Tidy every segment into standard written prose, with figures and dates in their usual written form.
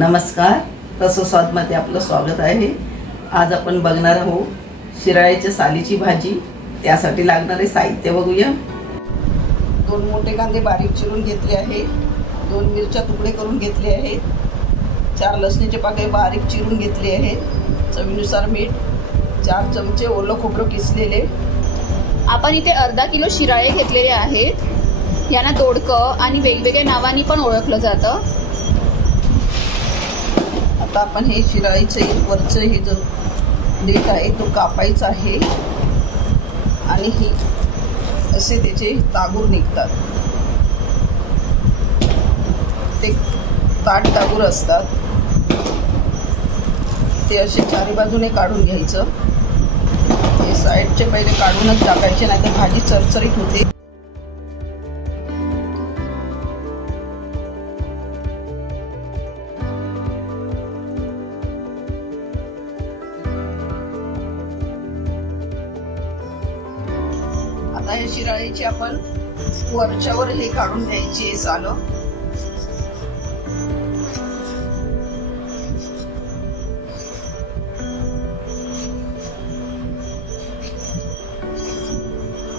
नमस्कार, तसं स्वादमध्ये आपलं स्वागत आहे. आज आपण बघणार आहोत शिराळ्याच्या सालीची भाजी. त्यासाठी लागणारे साहित्य बघूया. 2 मोठे कांदे बारीक चिरून घेतले आहे. 2 मिरच्या तुकडे करून घेतले आहेत. 4 लसणीचे पाकळे बारीक चिरून घेतले आहे. चवीनुसार मीठ, 4 चमचे ओलं खोबरं किसलेले. आपण इथे अर्धा किलो शिराळे घेतलेले आहेत. यांना दोडकं आणि वेगवेगळ्या नावांनी पण ओळखलं जातं. आता आपण हे शिराळीचे वरचं हे जो देठ आहे तो कापायचा आहे आणि हे असे त्याचे तागूर निघतात. ते ताट तागूर असतात, ते असे चारी बाजूने काढून घ्यायचं. हे साईडचे पहिले काढूनच टाकायचे, नाहीतर भाजी चरचरीत होते. आता हे शिराळीची आपण वरच्यावर हे काढून घ्यायची सालं.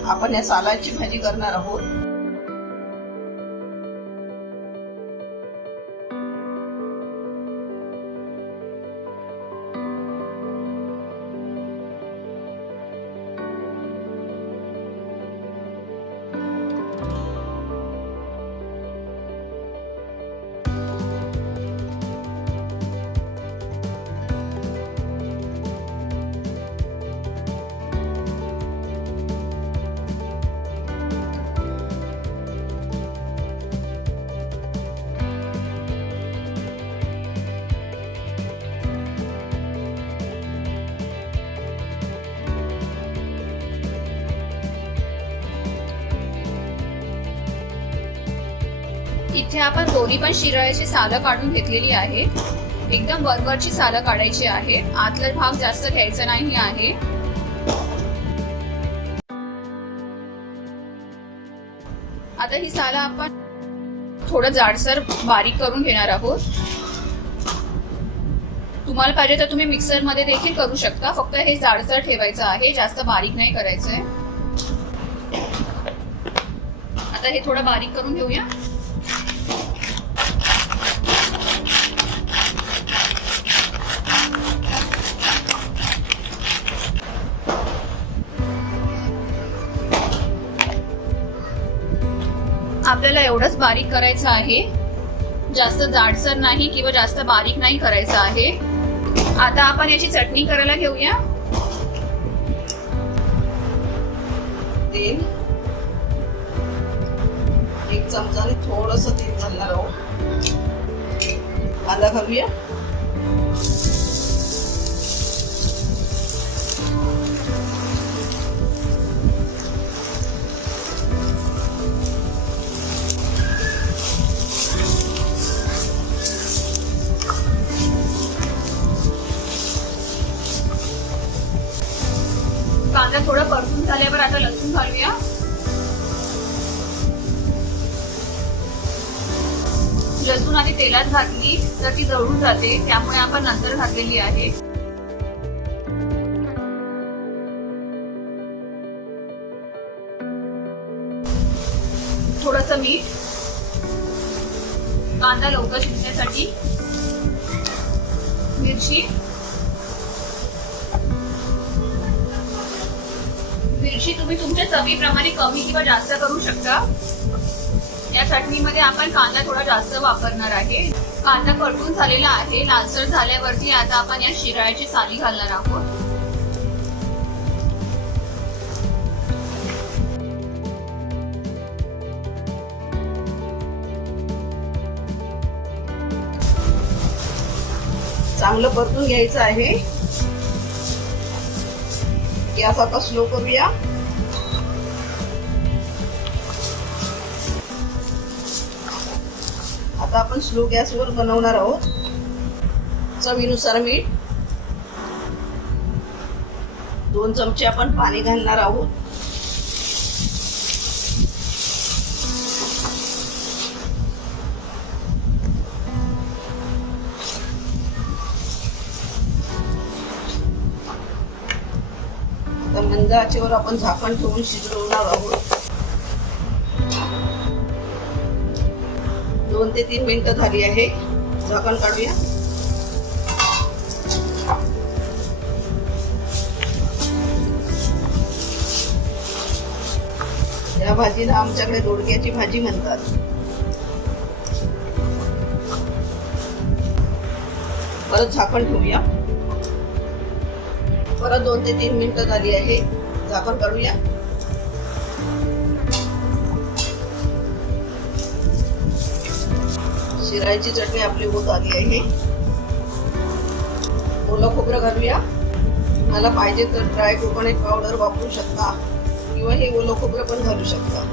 आपण या सालाची भाजी करणार आहोत. इथे आपण दोन्ही पण शिराळ्याची सालं काढून घेतलेली आहे. एकदम वरवरची सालं काढायची आहे. आतला भाग जास्त घ्यायचा नाही आहे. आता ही सालं आपण थोडं जाडसर बारीक करून घेणार आहोत. तुम्हाला पाहिजे तर तुम्ही मिक्सर मध्ये देखील करू शकता. फक्त हे जाडसर ठेवायचं आहे, जास्त बारीक नाही करायचंय. आता हे थोडं बारीक करून घेऊया. आपल्याला एवढंच बारीक करायचं आहे, जास्त जाडसर नाही किंवा जास्त बारीक नाही करायचं आहे. आता आपण याची चटणी करायला घेऊया. तेल 1 चमचाने थोडंसं तेल घालणार आहोत. कांदा घालूया. कांदा थोडा परतून झाल्यावर आता लसूण घालूया. लसूण आधी तेलात घातली तर ती जळून जाते, त्यामुळे आपण नंतर घातलेली आहे. थोडंसं मीठ, कांदा लवकर शिजण्यासाठी, मिरची तुम्ही तुमच्या चवीप्रमाणे कमी किंवा जास्त करू शकता. या चटणीमध्ये आपण कांदा थोडा जास्त वापरणार आहे. कांदा परतून झालेला आहे. लालसर झाल्यावरती आता आपण या शिराळ्याची साली घालणार आहोत. चांगलं परतून घ्यायचं आहे. गॅस आता स्लो करूया. आता आपण स्लो गॅसवर बनवणार आहोत. चवीनुसार मीठ, 2 चमचे आपण पाणी घालणार आहोत. मंद आचेवर आपण झाकण ठेवून शिजवणार आहोत. 2 ते 3 मिनिटं झाली आहे. झाकण काढूया. या भाजीला आमच्याकडे दोडक्याची भाजी म्हणतात. परत झाकण ठेवूया. परत 2 ते 3 मिनिटं झाली आहे. झाकण काढूया. शिराळ्याची चटणी आपली होत आली आहे. ओलं खोबरं घालूया. मला पाहिजे तर ड्राय कोकोनट पावडर वापरू शकता किंवा हे ओलं खोबरं पण घालू शकता.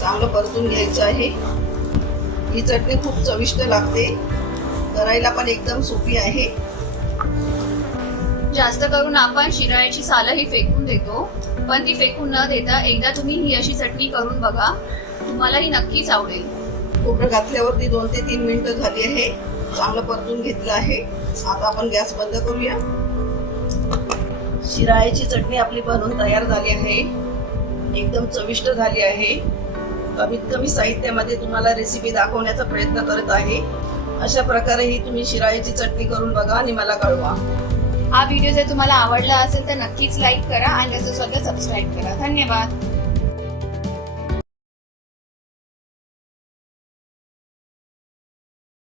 चांगलं परतून घ्यायचं आहे. ही चटणी खूप चविष्ट लागते. करायला पण एकदम सोपी आहे. जास्त करून आपण शिराळ्याची सालं ही फेकून देतो, पण ती फेकून न देता एकदा तुम्ही ही अशी चटणी करून बघा, तुम्हाला ही नक्कीच आवडेल. खोबरं घातल्यावरती 2 ते 3 मिनिटं झाली आहे. चांगलं परतून घेतलं आहे. आता आपण गॅस बंद करूया. शिराळ्याची चटणी आपली बनवून तयार झाली आहे. एकदम चविष्ट झाली आहे. कमीत कमी साहित्यामध्ये तुम्हाला रेसिपी दाखवण्याचा प्रयत्न करत आहे. अशा प्रकारे ही तुम्ही शिराळ्याची चटणी करून बघा आणि मला कळवा. हा व्हिडिओ जर तुम्हाला आवडला असेल तर नक्कीच लाईक करा आणि सबस्क्राईब करा. धन्यवाद.